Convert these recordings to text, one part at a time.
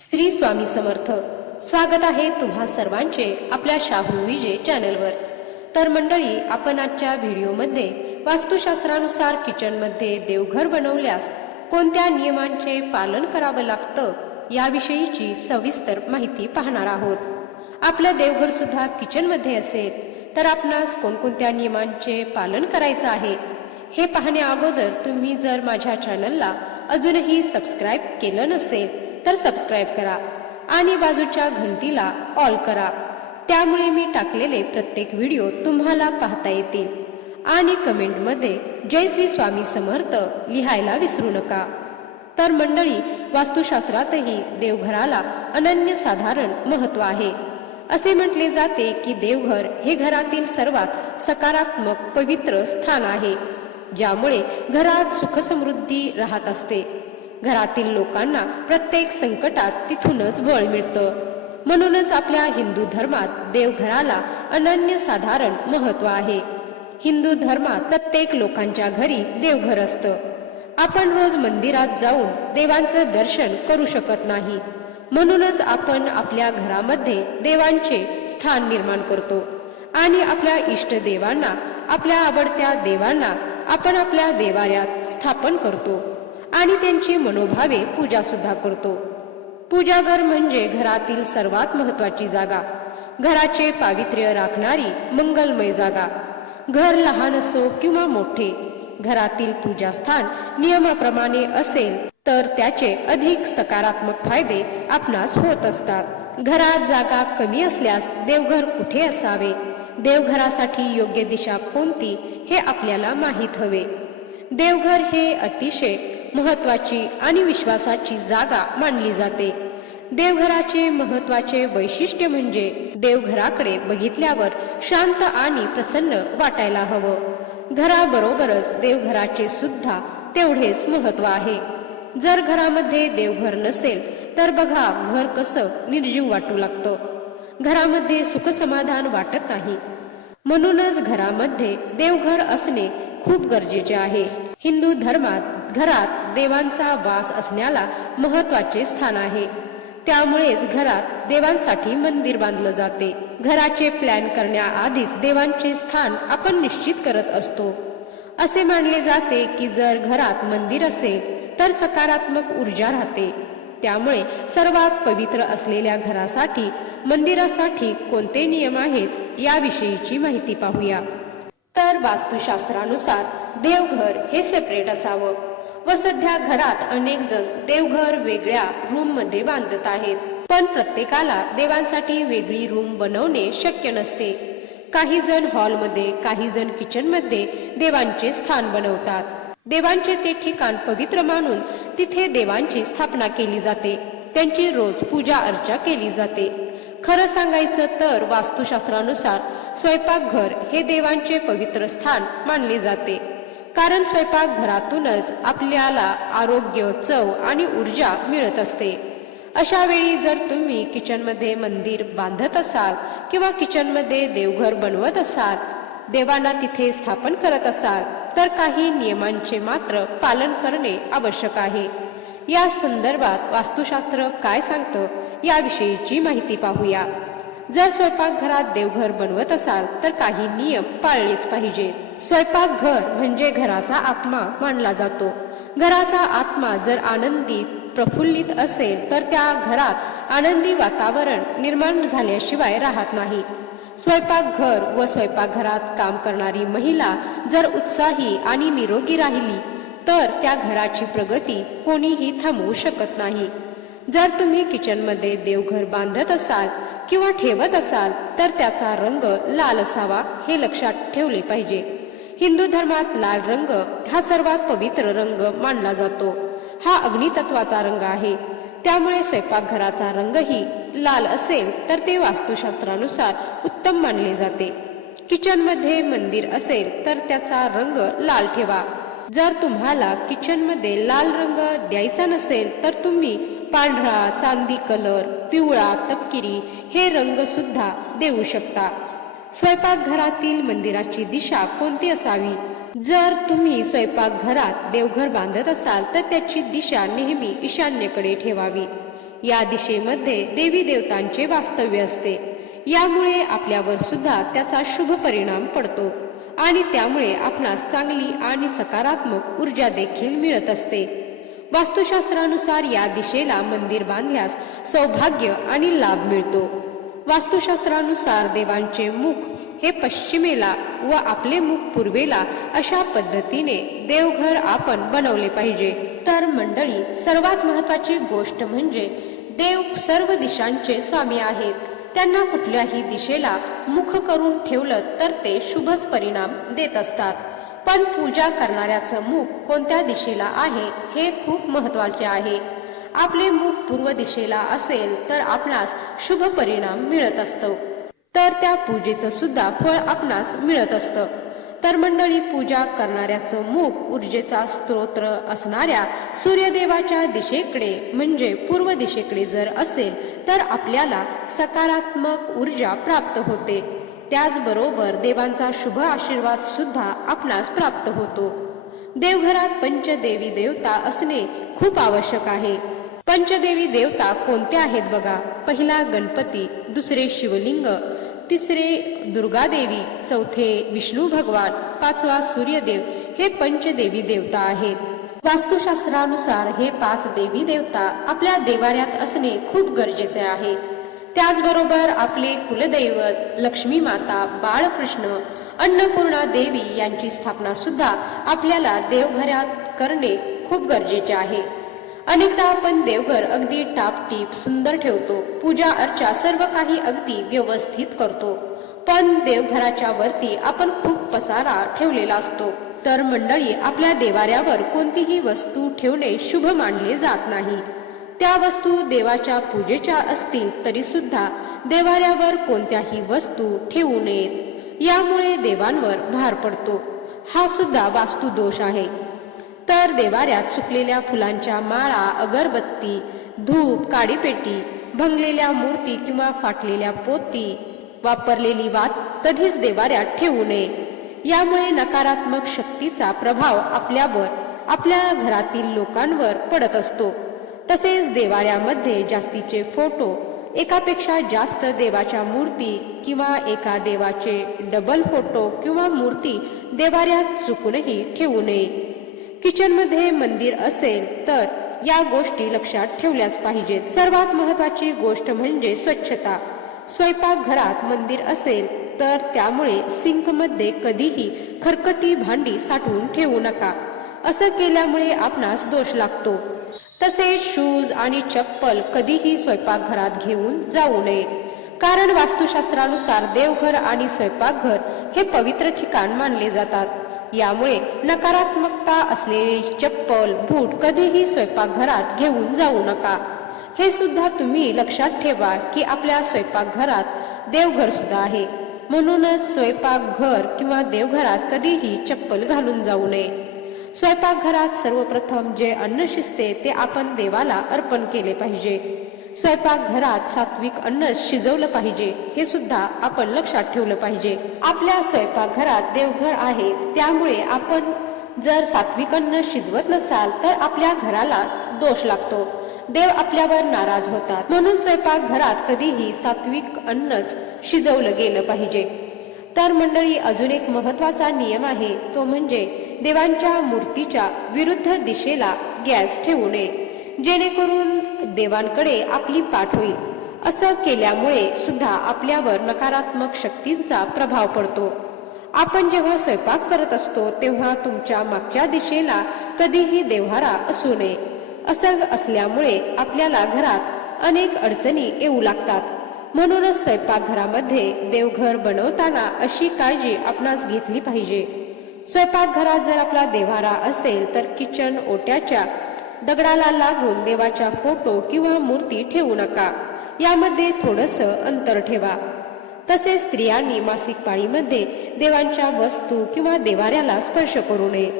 श्री स्वामी समर्थ. स्वागत आहे तुम्हा सर्वांचे आपल्या शाहू विजय चॅनलवर. तर मंडळी आपण आजच्या व्हिडिओमध्ये वास्तुशास्त्रानुसार किचनमध्ये देवघर बनवल्यास कोणत्या नियमांचे पालन करावं लागतं याविषयीची सविस्तर माहिती पाहणार आहोत. आपलं देवघर सुद्धा किचनमध्ये असेल तर आपणास कोणकोणत्या नियमांचे पालन करायचं आहे हे पाहण्या अगोदर तुम्ही जर माझ्या चॅनलला अजूनही सबस्क्राईब केलं नसेल तर सबस्क्राईब करा आणि बाजूच्या घंटीला ऑल करा. त्यामुळे मी टाकलेले प्रत्येक व्हिडिओ तुम्हाला पाहता येतील. आणि कमेंटमध्ये जय श्री स्वामी समर्थ लिहायला विसरू नका. तर मंडळी वास्तुशास्त्रातही देवघराला अनन्यसाधारण महत्त्व आहे. असे म्हटले जाते की देवघर हे घरातील सर्वात सकारात्मक पवित्र स्थान आहे ज्यामुळे घरात सुखसमृद्धी राहत असते. घरातील लोकांना प्रत्येक संकटात तिथूनच बळ मिळतं. म्हणूनच आपल्या हिंदू धर्मात देवघराला अनन्यसाधारण महत्त्व आहे. हिंदू धर्मात प्रत्येक लोकांच्या घरी देवघर असतं. आपण रोज मंदिरात जाऊन देवांचं दर्शन करू शकत नाही. म्हणूनच आपण आपल्या घरामध्ये देवांचे स्थान निर्माण करतो. आणि आपल्या इष्ट देवांना आपल्या आवडत्या देवांना आपण आपल्या देवाऱ्यात स्थापन करतो. आणि त्यांची मनोभावे पूजा सुद्धा करतो. पूजाघर म्हणजे घरातील सर्वात महत्वाची जागा. घराचे पावित्र्य राखणारी मंगलमय जागा. घर लहान असो किंवा मोठे घरातील पूजास्थान नियमाप्रमाणे असेल तर त्याचे अधिक सकारात्मक फायदे आपणास होत असतात. घरात जागा कमी असल्यास देवघर कुठे असावे? देवघरासाठी योग्य दिशा कोणती हे आपल्याला माहीत हवे. देवघर हे अतिशय महत्वाची आणि विश्वासाची जागा मानली जाते. देवघराचे महत्त्वाचे वैशिष्ट्य म्हणजे देवघराकडे बघितल्यावर शांत आणि प्रसन्न वाटायला हवं. घराबरोबरच देवघराचे सुद्धा तेवढेच महत्त्व आहे. जर घरामध्ये देवघर नसेल तर बघा घर कसं निर्जीव वाटू लागतं. घरामध्ये सुखसमाधान वाटत नाही. म्हणूनच घरामध्ये देवघर असणे खूप गरजेचे आहे. हिंदू धर्मात घरात देवांचा वास असण्याला महत्त्वाचे स्थान आहे. त्यामुळेच घरात देवांसाठी मंदिर बांधलं जाते. घराचे प्लॅन करण्याआधीच देवांचे स्थान आपण निश्चित करत असतो. असे मानले जाते की जर घरात मंदिर असेल तर सकारात्मक ऊर्जा राहते. त्यामुळे सर्वात पवित्र असलेल्या घरासाठी मंदिरासाठी कोणते नियम आहेत याविषयीची माहिती पाहूया. तर वास्तुशास्त्रानुसार देवघर हे सेपरेट असावं. व सध्या घरात अनेक जण देवघर वेगळ्या रूममध्ये बांधत आहेत. पण प्रत्येकाला देवांसाठी वेगळी रूम बनवणे शक्य नसते. काही जण हॉलमध्ये काही जण किचनमध्ये देवांचे स्थान बनवतात. देवांचे ते ठिकाण पवित्र मानून तिथे देवांची स्थापना केली जाते. त्यांची रोज पूजा अर्चा केली जाते. खरं सांगायचं तर वास्तुशास्त्रानुसार स्वयंपाकघर हे देवांचे पवित्र स्थान मानले जाते. कारण स्वयंपाक घरातूनच आपल्याला आरोग्य चव आणि ऊर्जा मिळत असते. अशा वेळी जर तुम्ही किचनमध्ये मंदिर बांधत असाल किंवा किचनमध्ये देवघर बनवत असाल देवांना तिथे स्थापन करत असाल तर काही नियमांचे मात्र पालन करणे आवश्यक आहे. या संदर्भात वास्तुशास्त्र काय सांगतं याविषयीची माहिती पाहूया. जर स्वयंपाकघरात देवघर बनवत असाल तर काही नियम पाळलेच पाहिजेत. स्वयंपाकघर म्हणजे घराचा आत्मा मानला जातो. घराचा आत्मा जर आनंदी प्रफुल्लित असेल तर त्या घरात आनंदी वातावरण निर्माण झाल्याशिवाय राहत नाही. स्वयंपाकघर व स्वयंपाकघरात काम करणारी महिला जर उत्साही आणि निरोगी राहिली तर त्या घराची प्रगती कोणीही थांबवू शकत नाही. जर तुम्ही किचनमध्ये देवघर बांधत असाल किंवा ठेवत असाल तर त्याचा रंग लाल असावा हे लक्षात ठेवले पाहिजे. हिंदू धर्मात लाल रंग हा सर्वात पवित्र रंग मानला जातो. हा अग्नितत्वाचा रंग आहे. त्यामुळे स्वयंपाकघराचा रंगही लाल असेल तर ते वास्तुशास्त्रानुसार उत्तम मानले जाते. किचनमध्ये मंदिर असेल तर त्याचा रंग लाल ठेवा. जर तुम्हाला किचनमध्ये लाल रंग द्यायचा नसेल तर तुम्ही पांढरा चांदी कलर पिवळा तपकिरी हे रंग सुद्धा देऊ शकता. स्वयंपाकघरातील मंदिराची दिशा कोणती असावी? जर तुम्ही स्वयंपाकघरात देवघर बांधत असाल तर त्याची दिशा नेहमी ईशान्येकडे ठेवावी. या दिशेमध्ये देवी देवतांचे वास्तव्य असते. यामुळे आपल्यावर सुद्धा त्याचा शुभ परिणाम पडतो आणि त्यामुळे आपणास चांगली आणि सकारात्मक ऊर्जा देखील मिळत असते. वास्तुशास्त्रानुसार या दिशेला मंदिर बांधल्यास सौभाग्य आणि लाभ मिळतो. वास्तुशास्त्रानुसार देवांचे मुख हे पश्चिमेला व आपले मुख पूर्वेला अशा पद्धतीने देवघर आपण बनवले पाहिजे. तर मंडळी सर्वात महत्वाची गोष्ट म्हणजे देव सर्व दिशांचे स्वामी आहेत. त्यांना कुठल्याही दिशेला मुख करून ठेवलं तर ते शुभच परिणाम देत असतात. पण पूजा करणाऱ्याचं मुख कोणत्या दिशेला आहे हे खूप महत्त्वाचे आहे. आपले मुख पूर्व दिशेला असेल तर आपणास शुभ परिणाम मिळत असतो. तर त्या पूजेचं सुद्धा फळ आपणास मिळत असतं. तर मंडळी पूजा करणाऱ्याचं मुख ऊर्जेचा स्तोत्र असणाऱ्या सूर्यदेवाच्या दिशेकडे म्हणजे पूर्व दिशेकडे जर असेल तर आपल्याला सकारात्मक ऊर्जा प्राप्त होते. त्याचबरोबर देवांचा शुभ आशीर्वाद सुद्धा आपणास प्राप्त होतो. देवघरात पंचदेवी देवता असणे खूप आवश्यक आहे. पंचदेवी देवता कोणत्या आहेत बघा? पहिला गणपती दुसरे शिवलिंग तिसरे दुर्गादेवी चौथे विष्णू भगवान पाचवा सूर्यदेव हे पंचदेवी देवता आहेत. वास्तुशास्त्रानुसार हे पाच देवी देवता आपल्या देवाऱ्यात असणे खूप गरजेचे आहे. त्याचबरोबर आपले कुलदैवत लक्ष्मी माता बाळकृष्ण अन्नपूर्णा देवी यांची स्थापना सुद्धा आपल्याला देवघरात करणे खूप गरजेचे आहे. अनेकदा आपण देवघर अगदी टापटीप सुंदर ठेवतो. पूजा अर्चा सर्व काही अगदी व्यवस्थित करतो. पण देवघराच्या वरती आपण खूप पसारा ठेवलेला असतो. तर मंडळी आपल्या देवाऱ्यावर कोणतीही वस्तू ठेवणे शुभ मानले जात नाही. त्या वस्तू देवाच्या पूजेच्या असतील तरी सुद्धा देवाऱ्यावर कोणत्याही वस्तू ठेवू नयेत. यामुळे देवांवर भार पडतो. हा सुद्धा वास्तू दोष आहे. तर देवाऱ्यात सुकलेल्या फुलांच्या माळा अगरबत्ती धूप काडीपेटी भंगलेल्या मूर्ती किंवा फाटलेल्या पोती वापरलेली वात कधीच देवाऱ्यात ठेवू नये. यामुळे नकारात्मक शक्तीचा प्रभाव आपल्यावर आपल्या घरातील लोकांवर पडत असतो. तसेच देवाऱ्यामध्ये जास्तीचे फोटो एकापेक्षा जास्त देवाच्या मूर्ती किंवा एका देवाचे डबल फोटो किंवा मूर्ती देवाऱ्यात चुकूनही ठेवू नये. किचनमध्ये मंदिर असेल तर या गोष्टी लक्षात ठेवल्याच पाहिजेत. सर्वात महत्वाची गोष्ट म्हणजे स्वच्छता. स्वयंपाकघरात मंदिर असेल तर त्यामुळे सिंकमध्ये कधीही खरकटी भांडी साठवून ठेवू नका. असं केल्यामुळे आपणास दोष लागतो. तसेच शूज आणि चप्पल कधीही स्वयंपाकघरात घेऊन जाऊ नये. कारण वास्तुशास्त्रानुसार देवघर आणि स्वयंपाकघर हे पवित्र ठिकाण मानले जातात. यामुळे नकारात्मकता असलेले चप्पल बूट कधीही स्वयंपाकघरात घेऊन जाऊ नका. हे सुद्धा तुम्ही लक्षात ठेवा की आपल्या स्वयंपाकघरात देवघर सुद्धा आहे. म्हणूनच स्वयंपाकघर किंवा देवघरात कधीही चप्पल घालून जाऊ नये. स्वयंपाकघरात सर्वप्रथम जे अन्न शिजते ते आपण देवाला अर्पण केले पाहिजे. स्वयंपाकघरात सात्विक अन्न शिजवलं पाहिजे हे सुद्धा आपण लक्षात ठेवलं पाहिजे. आपल्या स्वयंपाकघरात देवघर आहे त्यामुळे आपण जर सात्विक अन्न शिजवत नसाल तर आपल्या घराला दोष लागतो. देव आपल्यावर नाराज होतात. म्हणून स्वयंपाकघरात कधीही सात्विक अन्नच शिजवलं गेलं पाहिजे. तर मंडळी अजून एक महत्त्वाचा नियम आहे. तो म्हणजे देवांच्या मूर्तीच्या विरुद्ध दिशेला गॅस ठेवू नये. जेणेकरून देवांकडे आपली पाठ होईल. असं केल्यामुळे सुद्धा आपल्यावर नकारात्मक शक्तींचा प्रभाव पडतो. आपण जेव्हा स्वयंपाक करत असतो तेव्हा तुमच्या मागच्या दिशेला कधीही देव्हारा असू नये. असं असल्यामुळे आपल्याला घरात अनेक अडचणी येऊ लागतात. म्हणूनच स्वयंपाकघरामध्ये देवघर बनवताना अशी काळजी आपणास घेतली पाहिजे. स्वयंपाकघरात जर आपला देवारा असेल तर किचन ओट्याच्या दगडाला लागून देवाच्या फोटो किंवा मूर्ती ठेवू नका. यामध्ये थोडस अंतर ठेवा. तसेच स्त्रियांनी मासिक पाळीमध्ये देवांच्या वस्तू किंवा देवाऱ्याला स्पर्श करू नये.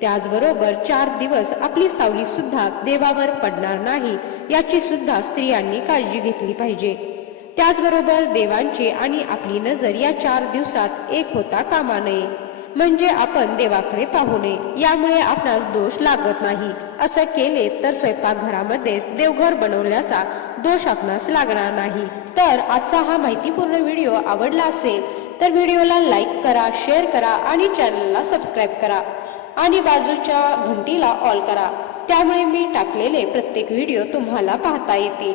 त्याचबरोबर चार दिवस आपली सावली सुद्धा देवावर पडणार नाही याची सुद्धा स्त्रियांनी काळजी घेतली पाहिजे. त्याचबरोबर देवांची आणि आपली नजर या चार दिवसात एक होता कामा नये म्हणजे आपण देवाकडे पाहू नये यामुळे आपणास दोष लागत नाही. असं केले तर स्वयंपाकघरामध्ये देवघर बनवल्याचा दोष आपणास लागणार नाही. तर आजचा हा माहितीपूर्ण व्हिडिओ आवडला असेल तर व्हिडिओला लाईक करा शेअर करा आणि चॅनलला सबस्क्राईब करा. आणि बाजूच्या घंटीला ऑल करा. त्यामुळे मी टाकलेले प्रत्येक व्हिडिओ तुम्हाला पाहता येतील.